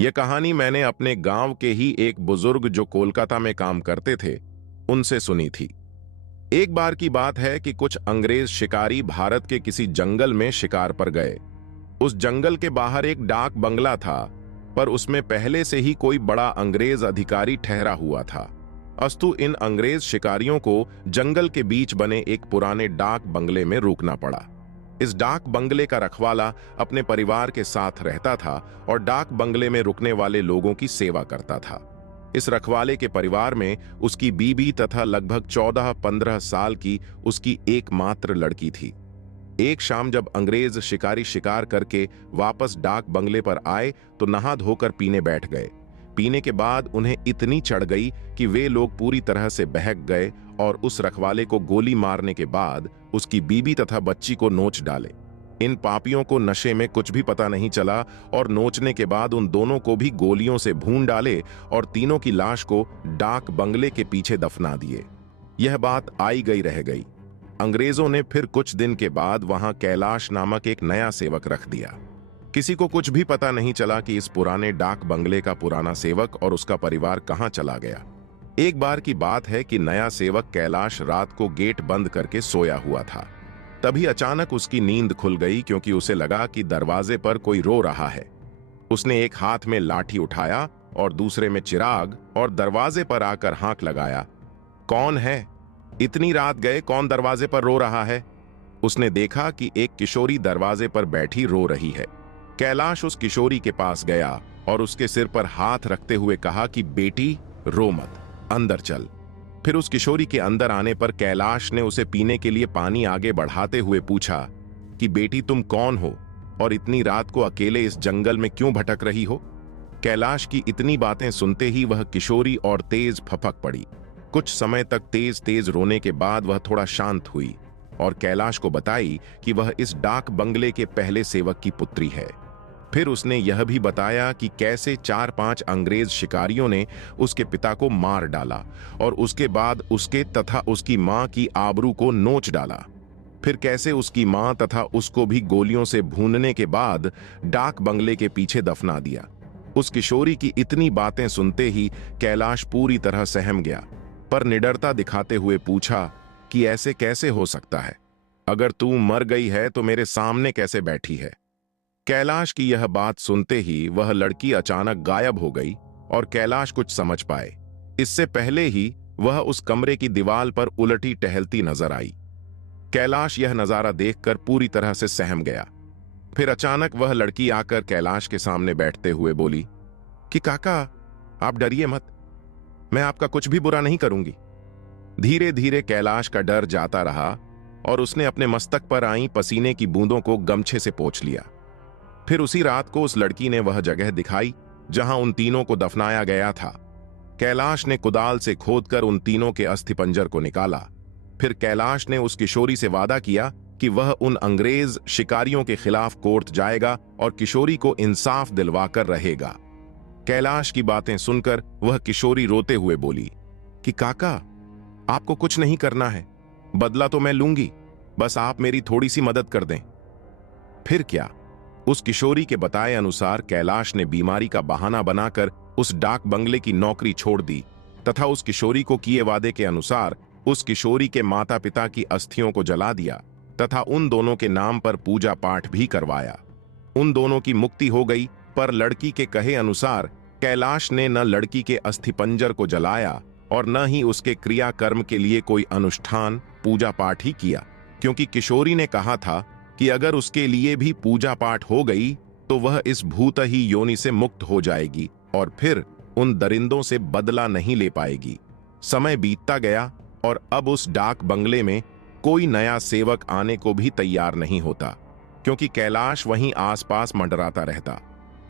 यह कहानी मैंने अपने गांव के ही एक बुजुर्ग जो कोलकाता में काम करते थे उनसे सुनी थी। एक बार की बात है कि कुछ अंग्रेज शिकारी भारत के किसी जंगल में शिकार पर गए। उस जंगल के बाहर एक डाक बंगला था, पर उसमें पहले से ही कोई बड़ा अंग्रेज अधिकारी ठहरा हुआ था। अस्तु इन अंग्रेज शिकारियों को जंगल के बीच बने एक पुराने डाक बंगले में रुकना पड़ा। इस डाक बंगले का रखवाला अपने परिवार के साथ रहता था और डाक बंगले में रुकने वाले लोगों की सेवा करता था। इस रखवाले के परिवार में उसकी बीबी तथा लगभग 14-15 साल की उसकी एकमात्र लड़की थी। एक शाम जब अंग्रेज शिकारी शिकार करके वापस डाक बंगले पर आए तो नहा धोकर पीने बैठ गए। पीने के बाद उन्हें इतनी चढ़ गई कि वे लोग पूरी तरह से बहक गए और उस रखवाले को गोली मारने के बाद उसकी बीबी तथा बच्ची को नोच डाले। इन पापियों को नशे में कुछ भी पता नहीं चला और नोचने के बाद उन दोनों को भी गोलियों से भून डाले और तीनों की लाश को डाक बंगले के पीछे दफना दिए। यह बात आई गई रह गई। अंग्रेजों ने फिर कुछ दिन के बाद वहां कैलाश नामक एक नया सेवक रख दिया। किसी को कुछ भी पता नहीं चला कि इस पुराने डाक बंगले का पुराना सेवक और उसका परिवार कहां चला गया। एक बार की बात है कि नया सेवक कैलाश रात को गेट बंद करके सोया हुआ था। तभी अचानक उसकी नींद खुल गई क्योंकि उसे लगा कि दरवाजे पर कोई रो रहा है। उसने एक हाथ में लाठी उठाया और दूसरे में चिराग और दरवाजे पर आकर हांक लगाया, कौन है? इतनी रात गए कौन दरवाजे पर रो रहा है? उसने देखा कि एक किशोरी दरवाजे पर बैठी रो रही है। कैलाश उस किशोरी के पास गया और उसके सिर पर हाथ रखते हुए कहा कि बेटी रो मत, अंदर चल। फिर उस किशोरी के अंदर आने पर कैलाश ने उसे पीने के लिए पानी आगे बढ़ाते हुए पूछा कि बेटी तुम कौन हो और इतनी रात को अकेले इस जंगल में क्यों भटक रही हो? कैलाश की इतनी बातें सुनते ही वह किशोरी और तेज फपक पड़ी। कुछ समय तक तेज तेज रोने के बाद वह थोड़ा शांत हुई और कैलाश को बताई कि वह इस डाक बंगले के पहले सेवक की पुत्री है। फिर उसने यह भी बताया कि कैसे 4-5 अंग्रेज शिकारियों ने उसके पिता को मार डाला और उसके बाद उसके तथा उसकी मां की आबरू को नोच डाला। फिर कैसे उसकी मां तथा उसको भी गोलियों से भूनने के बाद डाक बंगले के पीछे दफना दिया। उस किशोरी की इतनी बातें सुनते ही कैलाश पूरी तरह सहम गया, पर निडरता दिखाते हुए पूछा कि ऐसे कैसे हो सकता है? अगर तू मर गई है तो मेरे सामने कैसे बैठी है? कैलाश की यह बात सुनते ही वह लड़की अचानक गायब हो गई और कैलाश कुछ समझ पाए। इससे पहले ही वह उस कमरे की दीवार पर उलटी टहलती नजर आई। कैलाश यह नजारा देखकर पूरी तरह से सहम गया। फिर अचानक वह लड़की आकर कैलाश के सामने बैठते हुए बोली कि काका आप डरिए मत, मैं आपका कुछ भी बुरा नहीं करूंगी। धीरे धीरे कैलाश का डर जाता रहा और उसने अपने मस्तक पर आई पसीने की बूंदों को गमछे से पोंछ लिया। फिर उसी रात को उस लड़की ने वह जगह दिखाई जहां उन तीनों को दफनाया गया था। कैलाश ने कुदाल से खोदकर उन तीनों के अस्थिपंजर को निकाला। फिर कैलाश ने उस किशोरी से वादा किया कि वह उन अंग्रेज शिकारियों के खिलाफ कोर्ट जाएगा और किशोरी को इंसाफ दिलवाकर रहेगा। कैलाश की बातें सुनकर वह किशोरी रोते हुए बोली कि काका आपको कुछ नहीं करना है, बदला तो मैं लूंगी, बस आप मेरी थोड़ी सी मदद कर दें। फिर क्या, उस किशोरी के बताए अनुसार कैलाश ने बीमारी का बहाना बनाकर उस डाक बंगले की नौकरी छोड़ दी तथा उस किशोरी को किए वादे के अनुसार उस किशोरी के माता पिता की अस्थियों को जला दिया तथा उन दोनों के नाम पर पूजा पाठ भी करवाया। उन दोनों की मुक्ति हो गई, पर लड़की के कहे अनुसार कैलाश ने न लड़की के अस्थिपंजर को जलाया और न ही उसके क्रियाकर्म के लिए कोई अनुष्ठान पूजा पाठ ही किया, क्योंकि किशोरी ने कहा था कि अगर उसके लिए भी पूजा पाठ हो गई तो वह इस भूत ही योनि से मुक्त हो जाएगी और फिर उन दरिंदों से बदला नहीं ले पाएगी। समय बीतता गया और अब उस डाक बंगले में कोई नया सेवक आने को भी तैयार नहीं होता, क्योंकि कैलाश वहीं आसपास मंडराता रहता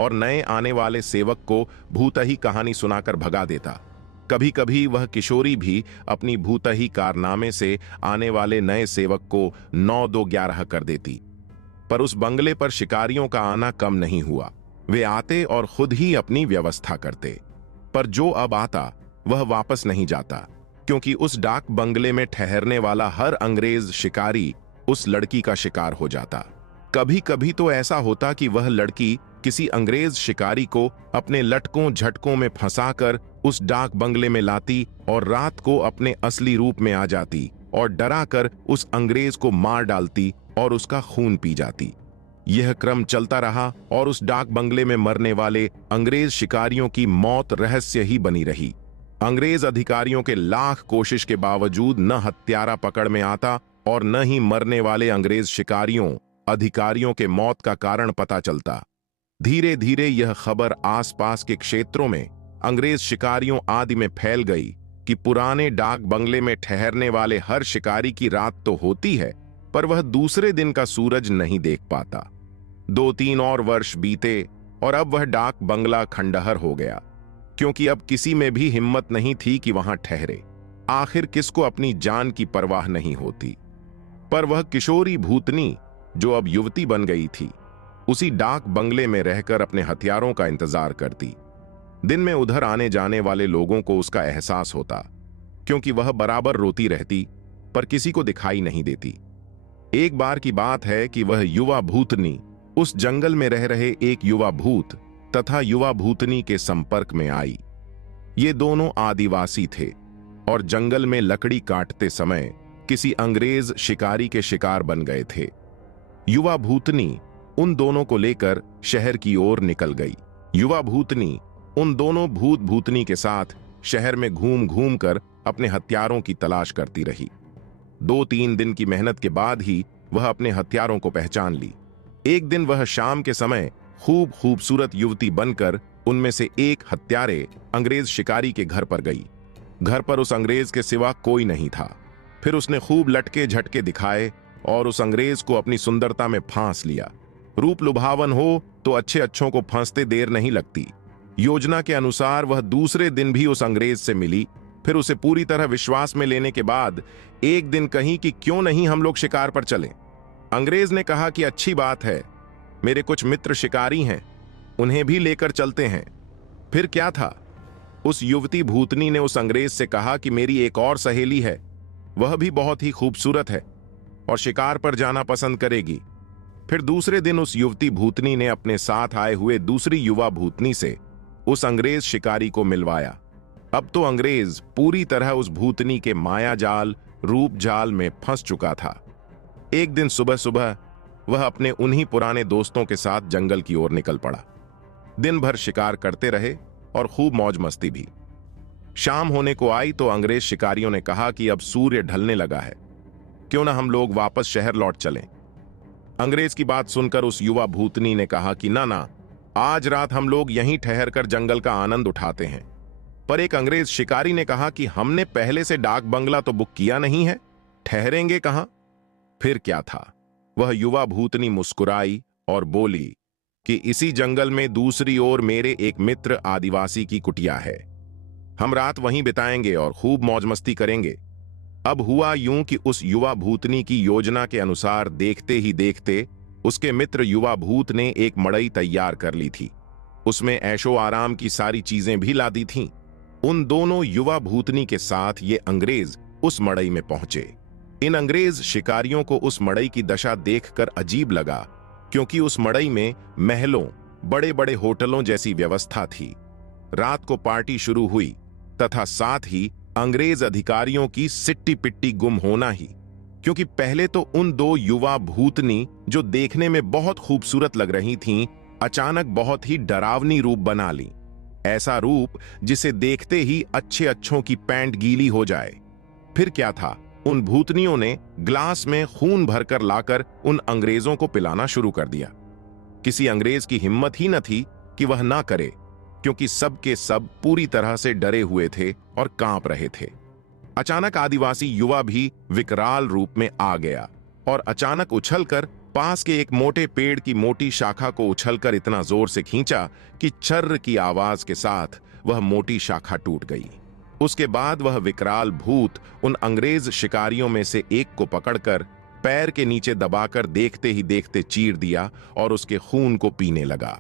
और नए आने वाले सेवक को भूतही कहानी सुनाकर भगा देता। कभी कभी वह किशोरी भी अपनी भूतही कारनामे से आने वाले नए सेवक को 9-2-11 कर देती। पर उस बंगले पर शिकारियों का आना कम नहीं हुआ। वे आते और खुद ही अपनी व्यवस्था करते, पर जो अब आता वह वापस नहीं जाता, क्योंकि उस डाक बंगले में ठहरने वाला हर अंग्रेज शिकारी उस लड़की का शिकार हो जाता। कभी कभी तो ऐसा होता कि वह लड़की किसी अंग्रेज शिकारी को अपने लटकों झटकों में फंसाकर उस डाक बंगले में लाती और रात को अपने असली रूप में आ जाती और डराकर उस अंग्रेज को मार डालती और उसका खून पी जाती। यह क्रम चलता रहा और उस डाक बंगले में मरने वाले अंग्रेज शिकारियों की मौत रहस्य ही बनी रही। अंग्रेज अधिकारियों के लाख कोशिश के बावजूद न हत्यारा पकड़ में आता और न ही मरने वाले अंग्रेज शिकारियों अधिकारियों के मौत का कारण पता चलता। धीरे धीरे यह खबर आसपास के क्षेत्रों में अंग्रेज शिकारियों आदि में फैल गई कि पुराने डाक बंगले में ठहरने वाले हर शिकारी की रात तो होती है, पर वह दूसरे दिन का सूरज नहीं देख पाता। 2-3 और वर्ष बीते और अब वह डाक बंगला खंडहर हो गया, क्योंकि अब किसी में भी हिम्मत नहीं थी कि वहां ठहरे। आखिर किसको अपनी जान की परवाह नहीं होती। पर वह किशोरी भूतनी जो अब युवती बन गई थी, उसी डाक बंगले में रहकर अपने हथियारों का इंतजार करती। दिन में उधर आने जाने वाले लोगों को उसका एहसास होता, क्योंकि वह बराबर रोती रहती पर किसी को दिखाई नहीं देती। एक बार की बात है कि वह युवा भूतनी उस जंगल में रह रहे एक युवा भूत तथा युवा भूतनी के संपर्क में आई। ये दोनों आदिवासी थे और जंगल में लकड़ी काटते समय किसी अंग्रेज शिकारी के शिकार बन गए थे। युवा भूतनी उन दोनों को लेकर शहर की ओर निकल गई। युवा भूतनी उन दोनों भूत भूतनी के साथ शहर में घूम घूम कर अपने हथियारों की तलाश करती रही। 2-3 दिन की मेहनत के बाद ही वह अपने हथियारों को पहचान ली। एक दिन वह शाम के समय खूबसूरत युवती बनकर उनमें से एक हत्यारे अंग्रेज शिकारी के घर पर गई। घर पर उस अंग्रेज के सिवा कोई नहीं था। फिर उसने खूब लटके झटके दिखाए और उस अंग्रेज को अपनी सुंदरता में फांस लिया। रूप लुभावन हो तो अच्छे अच्छों को फांसते देर नहीं लगती। योजना के अनुसार वह दूसरे दिन भी उस अंग्रेज से मिली। फिर उसे पूरी तरह विश्वास में लेने के बाद एक दिन कही कि क्यों नहीं हम लोग शिकार पर चलें। अंग्रेज ने कहा कि अच्छी बात है, मेरे कुछ मित्र शिकारी हैं, उन्हें भी लेकर चलते हैं। फिर क्या था, उस युवती भूतनी ने उस अंग्रेज से कहा कि मेरी एक और सहेली है, वह भी बहुत ही खूबसूरत है और शिकार पर जाना पसंद करेगी। फिर दूसरे दिन उस युवती भूतनी ने अपने साथ आए हुए दूसरी युवा भूतनी से उस अंग्रेज शिकारी को मिलवाया। अब तो अंग्रेज पूरी तरह उस भूतनी के माया जाल रूप जाल में फंस चुका था। एक दिन सुबह सुबह वह अपने उन्हीं पुराने दोस्तों के साथ जंगल की ओर निकल पड़ा। दिन भर शिकार करते रहे और खूब मौज मस्ती भी। शाम होने को आई तो अंग्रेज शिकारियों ने कहा कि अब सूर्य ढलने लगा है, क्यों ना हम लोग वापस शहर लौट चलें। अंग्रेज की बात सुनकर उस युवा भूतनी ने कहा कि ना, आज रात हम लोग यहीं ठहरकर जंगल का आनंद उठाते हैं। पर एक अंग्रेज शिकारी ने कहा कि हमने पहले से डाक बंगला तो बुक किया नहीं है, ठहरेंगे कहां। फिर क्या था, वह युवा भूतनी मुस्कुराई और बोली कि इसी जंगल में दूसरी ओर मेरे एक मित्र आदिवासी की कुटिया है, हम रात वहीं बिताएंगे और खूब मौज मस्ती करेंगे। अब हुआ यूं कि उस युवा भूतनी की योजना के अनुसार देखते ही देखते उसके मित्र युवा भूत ने एक मड़ई तैयार कर ली थी। उसमें ऐशो आराम की सारी चीजें भी ला दी थीं। उन दोनों युवा भूतनी के साथ ये अंग्रेज उस मड़ई में पहुंचे। इन अंग्रेज शिकारियों को उस मड़ई की दशा देखकर अजीब लगा, क्योंकि उस मड़ई में महलों बड़े बड़े होटलों जैसी व्यवस्था थी। रात को पार्टी शुरू हुई तथा साथ ही अंग्रेज अधिकारियों की सिट्टी पिट्टी गुम होना ही, क्योंकि पहले तो उन दो युवा भूतनी जो देखने में बहुत खूबसूरत लग रही थीं, अचानक बहुत ही डरावनी रूप बना ली। ऐसा रूप जिसे देखते ही अच्छे अच्छों की पैंट गीली हो जाए। फिर क्या था, उन भूतनियों ने ग्लास में खून भरकर लाकर उन अंग्रेजों को पिलाना शुरू कर दिया। किसी अंग्रेज की हिम्मत ही न थी कि वह ना करे, क्योंकि सब के सब पूरी तरह से डरे हुए थे और कांप रहे थे। अचानक आदिवासी युवा भी विकराल रूप में आ गया और अचानक उछलकर पास के एक मोटे पेड़ की मोटी शाखा को उछलकर इतना जोर से खींचा कि छर्र की आवाज के साथ वह मोटी शाखा टूट गई। उसके बाद वह विकराल भूत उन अंग्रेज शिकारियों में से एक को पकड़कर पैर के नीचे दबाकर देखते ही देखते चीर दिया और उसके खून को पीने लगा।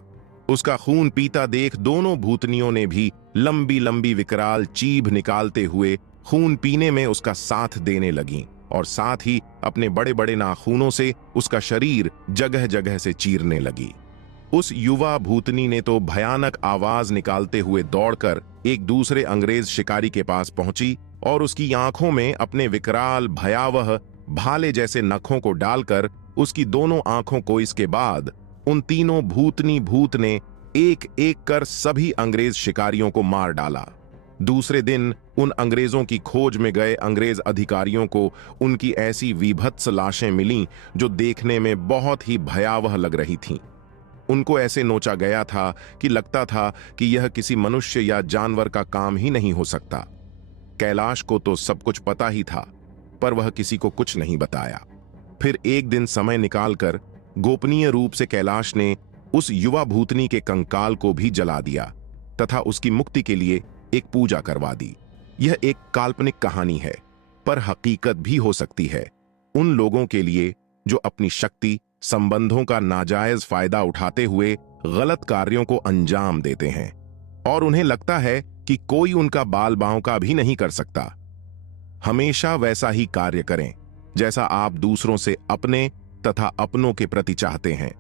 उसका खून पीता देख दोनों भूतनियों ने भी लंबी लंबी विकराल चीभ निकालते हुए खून पीने में उसका साथ देने लगीं और साथ ही अपने बड़े बड़े नाखूनों से उसका शरीर जगह जगह से चीरने लगी। उस युवा भूतनी ने तो भयानक आवाज निकालते हुए दौड़कर एक दूसरे अंग्रेज शिकारी के पास पहुंची और उसकी आंखों में अपने विकराल भयावह भाले जैसे नखों को डालकर उसकी दोनों आंखों को इसके बाद उन तीनों भूतनी भूत ने एक एक कर सभी अंग्रेज शिकारियों को मार डाला। दूसरे दिन उन अंग्रेजों की खोज में गए अंग्रेज अधिकारियों को उनकी ऐसी विभत्स लाशें मिलीं जो देखने में बहुत ही भयावह लग रही थीं। उनको ऐसे नोचा गया था कि लगता था कि यह किसी मनुष्य या जानवर का काम ही नहीं हो सकता। कैलाश को तो सब कुछ पता ही था, पर वह किसी को कुछ नहीं बताया। फिर एक दिन समय निकालकर गोपनीय रूप से कैलाश ने उस युवा भूतनी के कंकाल को भी जला दिया तथा उसकी मुक्ति के लिए एक पूजा करवा दी। यह एक काल्पनिक कहानी है, पर हकीकत भी हो सकती है उन लोगों के लिए जो अपनी शक्ति संबंधों का नाजायज फायदा उठाते हुए गलत कार्यों को अंजाम देते हैं और उन्हें लगता है कि कोई उनका बाल बांका भी नहीं कर सकता। हमेशा वैसा ही कार्य करें जैसा आप दूसरों से अपने तथा अपनों के प्रति चाहते हैं।